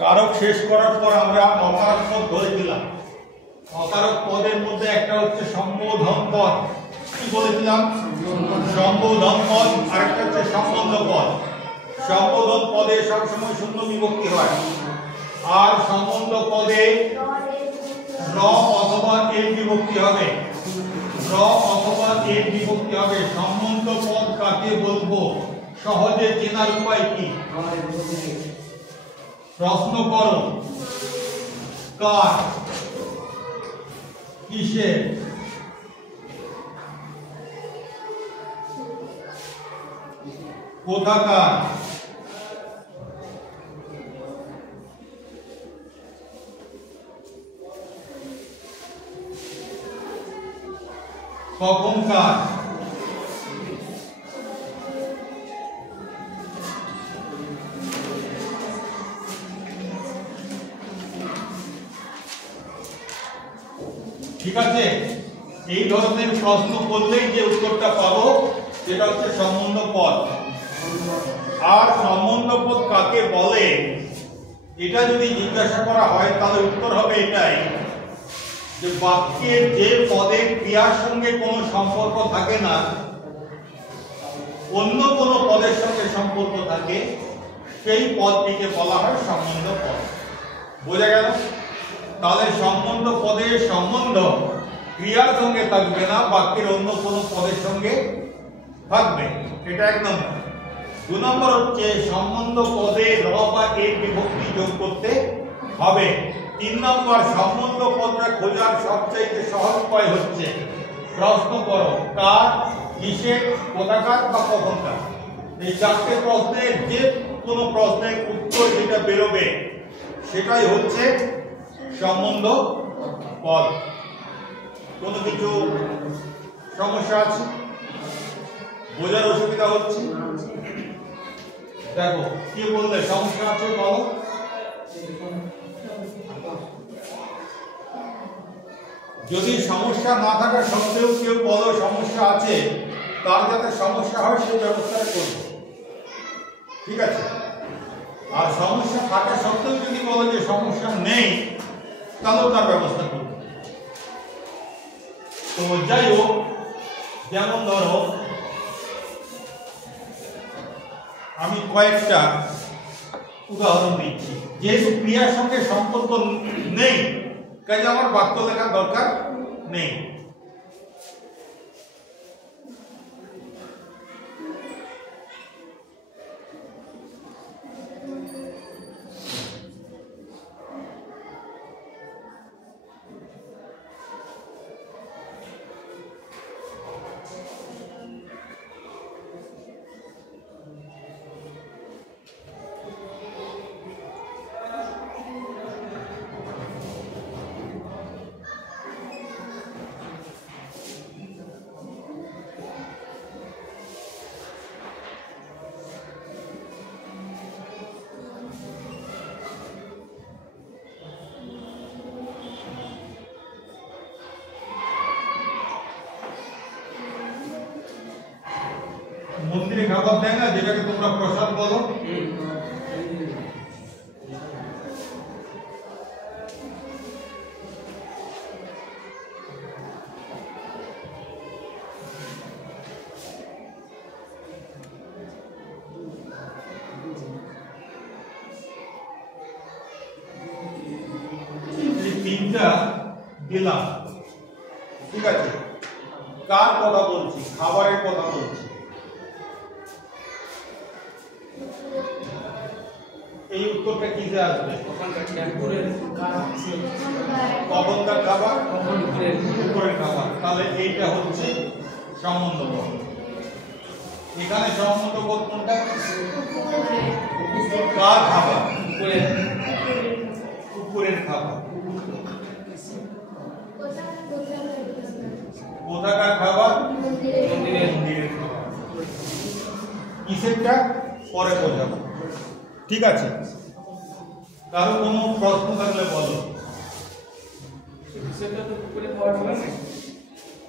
কারক শেষ করার পর আমরা অকারক পদ ধরে দিলাম। অকারক পদের মধ্যে একটা হচ্ছে সম্বোধন পদ। কি বলেছিলাম? সম্বোধন পদ। আরেকটা হচ্ছে সম্বন্ধ পদ। সম্বোধন পদে সবসময় শূন্য বিভক্তি হয়, আর সম্বন্ধ পদে র অথবা এর বিভক্তি হবে। র অথবা এর বিভক্তি হবে। সম্বন্ধ পদ কাকে বলবো সহজে চেনার উপায় কি? প্রশ্ন করো, কার, কিসের, কোথাকার, কখনকার, ঠিক আছে? এই ধরনের প্রশ্ন করলেই যে উত্তরটা পাবো সেটা হচ্ছে সম্বন্ধ পদ। আর সম্বন্ধ পদ কাকে বলে এটা যদি জিজ্ঞাসা করা হয় তাহলে উত্তর হবে এটাই যে বাক্যের যে পদে ক্রিয়ার সঙ্গে কোনো সম্পর্ক থাকে না, অন্য কোনো পদের সঙ্গে সম্পর্ক থাকে, সেই পদটিকে বলা হয় সম্বন্ধ পদ। বোঝা গেল? তাহলে সম্বন্ধ পদের সম্বন্ধ ক্রিয়ার সঙ্গে থাকবে না, বাক্যের অন্য কোনো পদের সঙ্গে থাকবে। এটা এক নম্বর। দু নম্বর হচ্ছে সম্বন্ধ পদে র বা এর বিভক্তি যোগ করতে হবে। তিন নম্বর, সম্বন্ধ পদটা খোঁজার সবচাইতে সহজ উপায় হচ্ছে প্রশ্ন করো, কার, কিসের, কোথাকার বা কখনকার। এই চারটে প্রশ্নের যে কোনো প্রশ্নের উত্তর যেটা বেরোবে সেটাই হচ্ছে সম্বন্ধ পদ। কোনো কিছু সমস্যা আছে? বোঝার অসুবিধা হচ্ছে? দেখো, কি বললে সমস্যা আছে বলো। যদি সমস্যা না থাকা সত্ত্বেও কেউ বলো সমস্যা আছে, তার যাতে সমস্যা হয় সেই ব্যবস্থাটা করবো, ঠিক আছে? আর সমস্যা থাকা সত্ত্বেও যদি বলো যে সমস্যা নেই, তাহলেও তার ব্যবস্থা করবো। তো যাই হোক, যেমন ধরো আমি কয়েকটা উদাহরণ দিচ্ছি। যেহেতু ক্রিয়ার সঙ্গে সম্পর্ক নেই, কাজে আমার বাক্য লেখার দরকার নেই। মন্দিরে খাবার দেয় না, যেটাকে তোমরা প্রসাদ বলো। তিনটা দিলাম, ঠিক আছে? কার কথা বলছি? খাবারের কথা বলছি। এই উত্তরটা কিসে আসবে? কখনকার খাবার, দুপুরের খাবার। তাহলে এইটা হচ্ছে সম্বন্ধ পদ। এখানে সম্বন্ধ পদ কোনটা? কার খাবার? দুপুরের খাবার। কোথাকার খাবার? মন্দিরের খাবার। কিসেরটা পরে বোঝাবো, ঠিক আছে? কারো কোনো প্রশ্ন থাকলে বলো।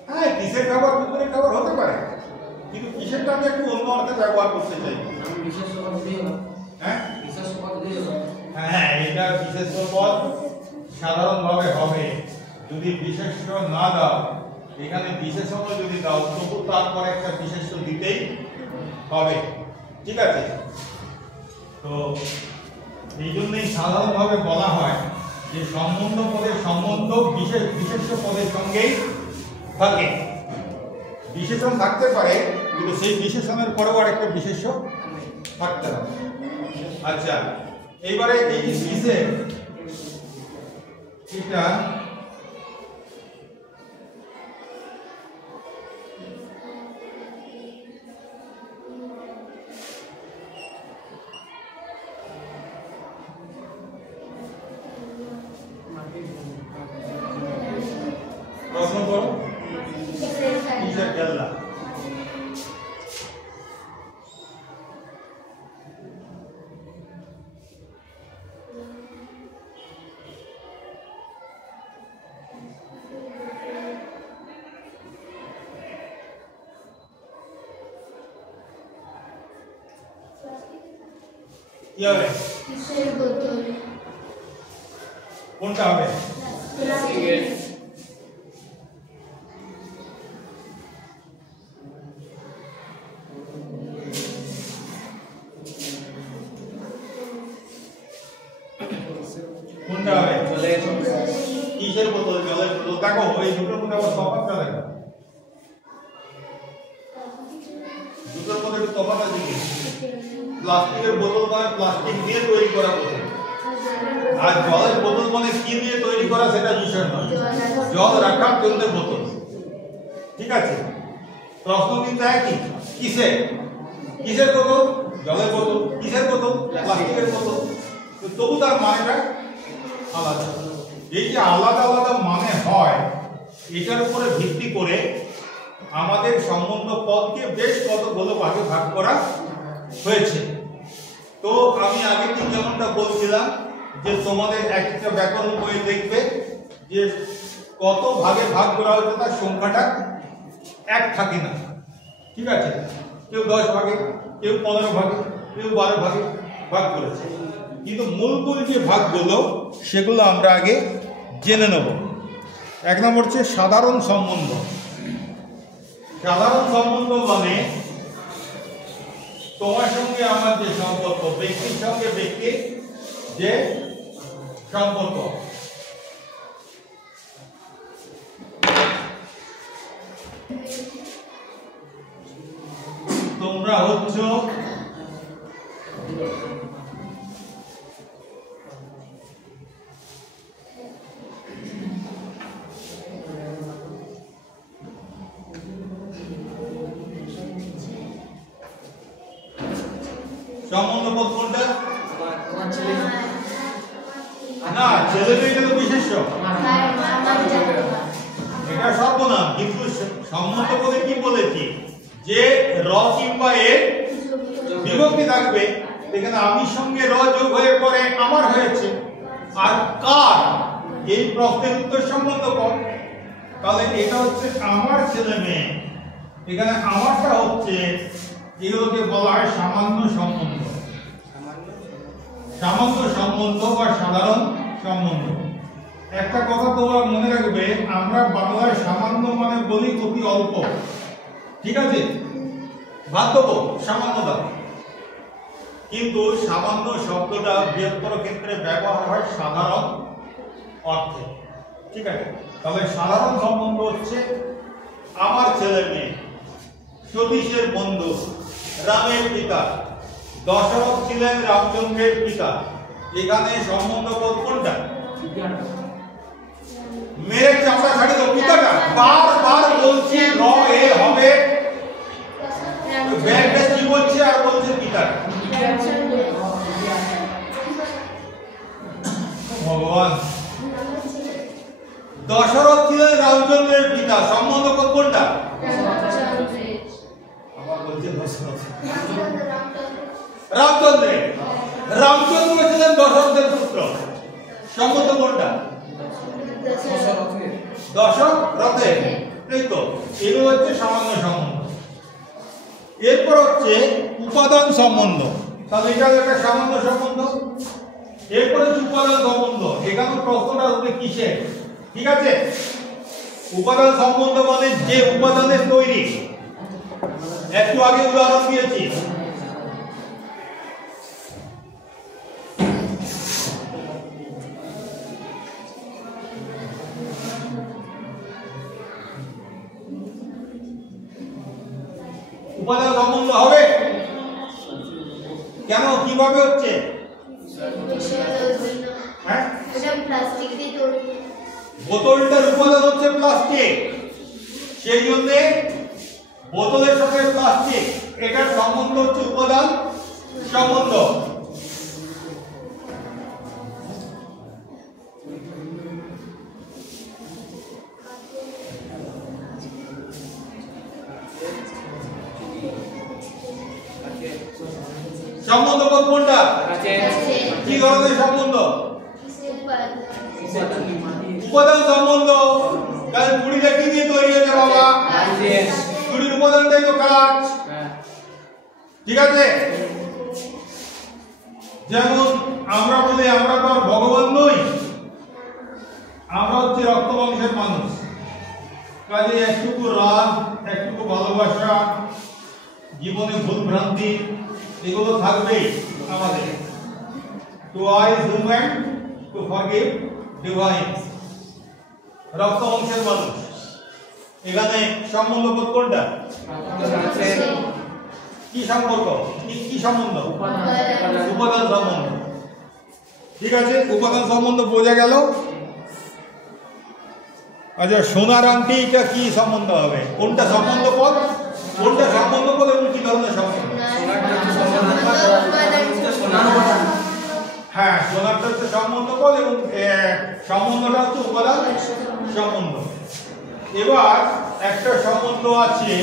হ্যাঁ, কিসের খাবার দুপুরের খাবার হতে পারে, কিন্তু কিসেরটা আমি একটু অন্য অর্থে ব্যবহার করতে চাই। হ্যাঁ হ্যাঁ, এটা বিশেষ্য পদ সাধারণভাবে হবে যদি বিশেষ্য না দাও, এখানে বিশেষণ যদি দাও তবু তারপর একটা বিশেষ্য দিতেই হবে। ঠিক আছে, তো এই জন্যই সাধারণভাবে বলা হয় যে সম্বন্ধ পদের সম্বন্ধ বিশেষ্য পদের সঙ্গেই থাকে। বিশেষণ থাকতে পারে কিন্তু সেই বিশেষণের পরেও আরেকটা বিশেষ্য থাকতে হবে। আচ্ছা, এইবারে এই যে কিসের এটা প্রশ্ন করো কিসের খেলনা। কি হবে? কিসের বোতল? কোনটা হবে? প্লাস্টিকের। কোনটা হবে? কিসের বোতল? জলের বোতল। দেখো এই দুটোর মধ্যে আবার তফাৎটা দেখো, দুটোর মধ্যে একটু তফাৎ আছে কি? প্লাস্টিকের বোতল মানে প্লাস্টিক দিয়ে তৈরি করা বোতল, আর জলের বোতল মানে কি দিয়ে তৈরি করা সেটা বিষয় নয়, জল রাখার জন্য বোতল। ঠিক আছে, প্রশ্ন কিন্তু একই। কিসের? কিসের বোতল? জলের বোতল। কিসের বোতল? প্লাস্টিকের বোতল। তবু তার মানেটা আলাদা। এই যে আলাদা আলাদা মানে হয়, এটার উপরে ভিত্তি করে আমাদের সম্বন্ধ পদকে বেশ কতগুলো ভাগে ভাগ করা হয়েছে। তো আমি আগের দিন যেমনটা বলছিলাম যে তোমাদের একটা ব্যাকরণ বই দেখবে যে কত ভাগে ভাগ করা হয়েছে, তার সংখ্যাটা এক থাকে না। ঠিক আছে, কেউ 10 ভাগে, কেউ 15 ভাগে, কেউ 12 ভাগে ভাগ করেছে, কিন্তু মূল যে ভাগগুলো সেগুলো আমরা আগে জেনে নেব। এক নম্বর হচ্ছে সাধারণ সম্বন্ধ। সাধারণ সম্বন্ধ মানে তোমার সঙ্গে আমার যে সম্পর্ক, ব্যক্তির সঙ্গে ব্যক্তির যে সম্পর্ক। তোমরা হচ্ছ সম্বন্ধ পদ কোনটা? না, ছেলে মেয়ে তো বিশেষ্য, এটা সর্বনাম। কিন্তু সম্বন্ধ পদে কি বলেছি যে র কিংবা এর বিভক্তি থাকবে। এখানে আমি সঙ্গে র যোগ হয়ে পরে আমার হয়েছে, আর কার এই প্রশ্নের উত্তর সম্বন্ধ পদ। তাহলে এটা হচ্ছে আমার ছেলে মেয়ে, এখানে আমারটা হচ্ছে, এগুলোকে বলা হয় সামান্য সম্বন্ধ। সামান্য সম্বন্ধ বা সাধারণ সম্বন্ধ। একটা কথা তোমরা মনে রাখবে, আমরা বাংলায় সামান্য মানে বলি অতি অল্প। ঠিক আছে, বাদ দেবো সামান্য দাও, কিন্তু সামান্য শব্দটা বৃহত্তর ক্ষেত্রে ব্যবহার হয় সাধারণ অর্থে। ঠিক আছে, তাহলে সাধারণ সম্বন্ধ হচ্ছে আমার ছেলে মেয়ে, সতীশের বন্ধু, রামের পিতা। দশরথ ছিলেন রামচন্দ্রের পিতা। এখানে সম্বন্ধ পদ কোনটা? মেরে চামড়া ছাড়ি তো পিতাটা। বারবার বলছি র এ হবে, ব্যাগটা কি বলছে আর বলছে পিতাটা। ভগবান, দশরথ ছিলেন রামচন্দ্রের পিতা। সম্বন্ধ পদ কোনটা? আবার বলছে দশরথ। রামচন্দ্রের। রামচন্দ্র ছিলেন দশরথের পুত্র। সম্বন্ধ কোনটা? দশরথের। এই তো, এগুলো হচ্ছে সামান্য সম্বন্ধ। এরপর হচ্ছে উপাদান সম্বন্ধ। তাহলে এটা একটা সামান্য সম্বন্ধ। এরপরে উপাদান সম্বন্ধ। এখানে প্রশ্নটা হবে কিসের? ঠিক আছে, উপাদান সম্বন্ধ মানে যে উপাদানের তৈরি। একটু আগে উদাহরণ দিয়েছি, উপাদান সম্বন্ধ হবে কেন, কিভাবে হচ্ছে? হ্যাঁ, প্লাস্টিক দিয়ে তৈরি। বোতলটার উপাদান হচ্ছে প্লাস্টিক, সেই জন্য বোতলের সঙ্গে প্লাস্টিক এটার সম্বন্ধ হচ্ছে উপাদান সম্বন্ধ। সম্বন্ধ পদ কোনটা? কি ধরনের সম্বন্ধ? উপাদান সম্বন্ধ। কারণ পুড়িটা কি দিয়ে তৈরি হয়েছে বাবা? পুড়ির উপাদানটাই তো কাঁচ। ঠিক আছে, যেমন আমরা বলি আমরা তো আর ভগবান নই, আমরা হচ্ছে রক্ত মাংসের মানুষ। কাজে একটুকু রাগ, একটুকু ভালোবাসা, জীবনে ভুল ভ্রান্তি এগুলো থাকবেই আমাদের। To wise human to forgive divine, রক্ত মাংসের মানুষ। এখানে সম্বন্ধ পদ কোনটা? কি সম্পর্ক, কি সম্বন্ধ? উপাদান সম্বন্ধ। ঠিক আছে, উপাদান সম্বন্ধ বোঝা গেল। আচ্ছা, সোনার আংটিটা কি সম্বন্ধ হবে? কোনটা সম্বন্ধ পদ? কোনটা সম্বন্ধ পদ এবং কি ধরনের সম্বন্ধ? হ্যাঁ, সোনারটা হচ্ছে সম্বন্ধ পদ এবং সম্বন্ধটা হচ্ছে উপাদান সম্বন্ধ। এবার একটা সম্বন্ধ আছে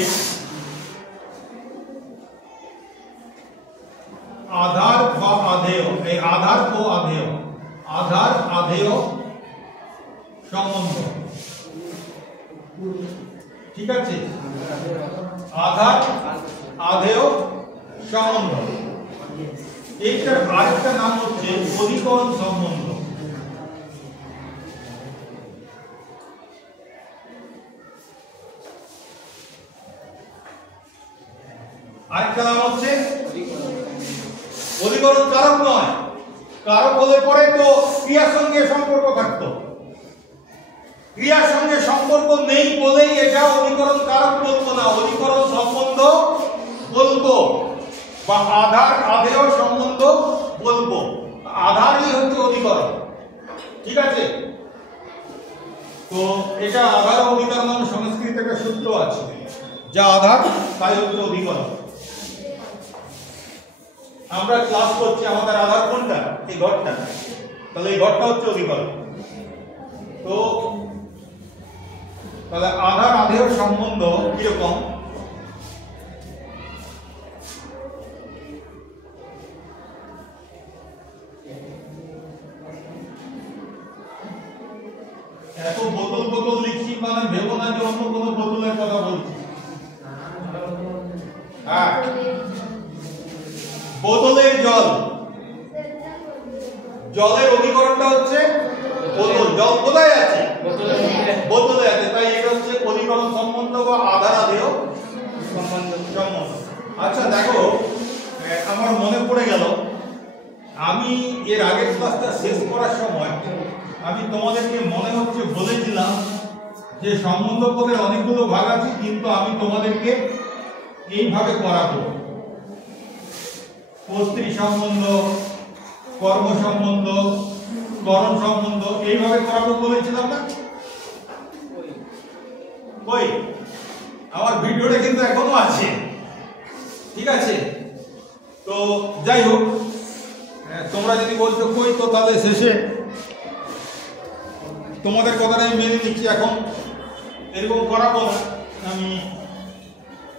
আধার বা আধেয়। এই আধার ও আধেয়, আধার আধেয় সম্বন্ধ। ঠিক আছে, আধার আধেয় সম্বন্ধ। এইটার আরেকটা নাম হচ্ছে অধিকরণ সম্বন্ধ। আরেকটা নাম হচ্ছে অধিকরণ। কারক নয়, কারক হলে পরে তো ক্রিয়ার সঙ্গে সম্পর্ক থাকতো, ক্রিয়ার সঙ্গে সম্পর্ক নেই বলেই এটা অধিকরণ কারক বলতো না, অধিকরণ সম্বন্ধ বলবো বা আধার আধেয় সম্বন্ধ বলবো। আধারই হচ্ছে অধিকরণ। ঠিক আছে, তো এটা আধার ও অধিকরণ নামে সংস্কৃত একটা সূত্র আছে, যা আধার তাই হচ্ছে অধিকরণ। আমরা ক্লাস করছি, আমাদের আধার কোনটা? এই ঘরটা, তাহলে এই ঘরটা হচ্ছে অধিকরণ। তো তাহলে আধার আধেয় সম্বন্ধ কিরকম? এত বোতল বোতল লিখছি মানে ভেবো না যে অন্য কোনো বোতলের কথা বলছি। হ্যাঁ, বোতলের জল, জলের অধিকরণটা হচ্ছে বোতল। জল কোথায় আছে? বোতলে আছে, তাই এটা হচ্ছে অধিকরণ সম্বন্ধ বা আধার আধেয় সম্বন্ধ। আচ্ছা দেখো, আমার মনে পড়ে গেল, আমি এর আগের ক্লাসটা শেষ করার সময় আমি তোমাদেরকে মনে হচ্ছে বলেছিলাম যে সম্বন্ধ পদের অনেকগুলো ভাগ আছে, কিন্তু আমি তোমাদেরকে এইভাবে করাবো। কর্তৃ সম্বন্ধ, কর্ম সম্বন্ধ, করণ সম্বন্ধ এইভাবে করাবো বলেছিলাম না? কই, আমার ভিডিওটা কিন্তু এখনো আছে। ঠিক আছে, তো যাই হোক, তোমরা যদি বলছো কই, তো তাহলে শেষে তোমাদের কথাটা আমি মেনে নিচ্ছি। এখন এরকম করাবো না, আমি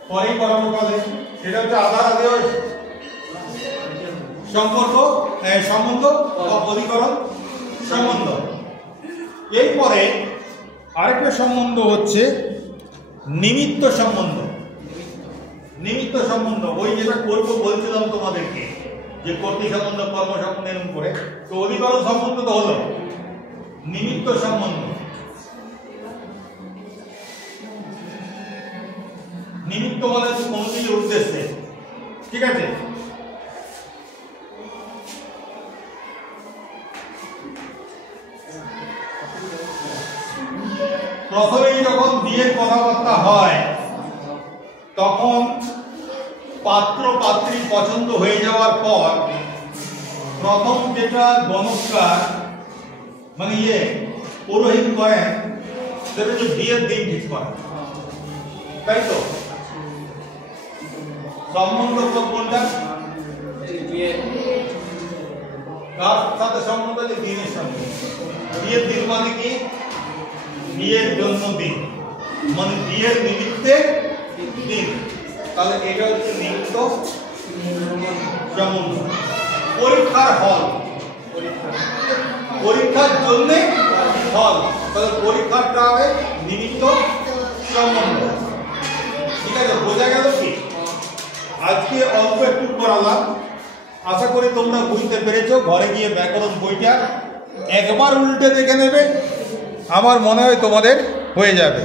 পরেই করাবো। তাহলে সেটা হচ্ছে আধার আধেয় সম্পর্ক, সম্বন্ধ বা অধিকরণ সম্বন্ধ। এরপরে আরেকটা সম্বন্ধ হচ্ছে নিমিত্ত সম্বন্ধ। নিমিত্ত সম্বন্ধ ওই যেটা করবো বলছিলাম তোমাদেরকে, যে কর্তৃ সম্বন্ধ কর্ম সম্বন্ধ এরকম করে, তো অধিকরণ সম্বন্ধ তো হলো নিমিত্ত সম্বন্ধ। নিমিত্ত বলে কোনো কিছুর উদ্দেশ্যে, ঠিক আছে। প্রথমেই যখন বিয়ের কথাবার্তা হয় তখন পাত্র পাত্রী পছন্দ হয়ে যাওয়ার পর প্রথম যেটা গণৎকার মানে পুরোহিত করেন সেটা হচ্ছে বিয়ের দিন ঠিক করেন, তাই তো। সম্বন্ধ কোনটা? কার সাথে সম্বন্ধ? দিনের সঙ্গে। বিয়ের দিন মানে কি? বিয়ের জন্য দিন, মানে বিয়ের নিমিত্তে দিন। তাহলে এটা হচ্ছে নিমিত্ত সম্বন্ধ। পরীক্ষার হল, পরীক্ষার জন্য হল, তাহলে পরীক্ষাটা হবে নিমিত্ত সম্বন্ধ, ঠিক আছে। বোঝা গেল কি? আজকে অল্প একটু করালাম, আশা করি তোমরা বুঝতে পেরেছো। ঘরে গিয়ে ব্যাকরণ বইটা একবার উল্টে দেখে নেবে, আমার মনে হয় তোমাদের হয়ে যাবে।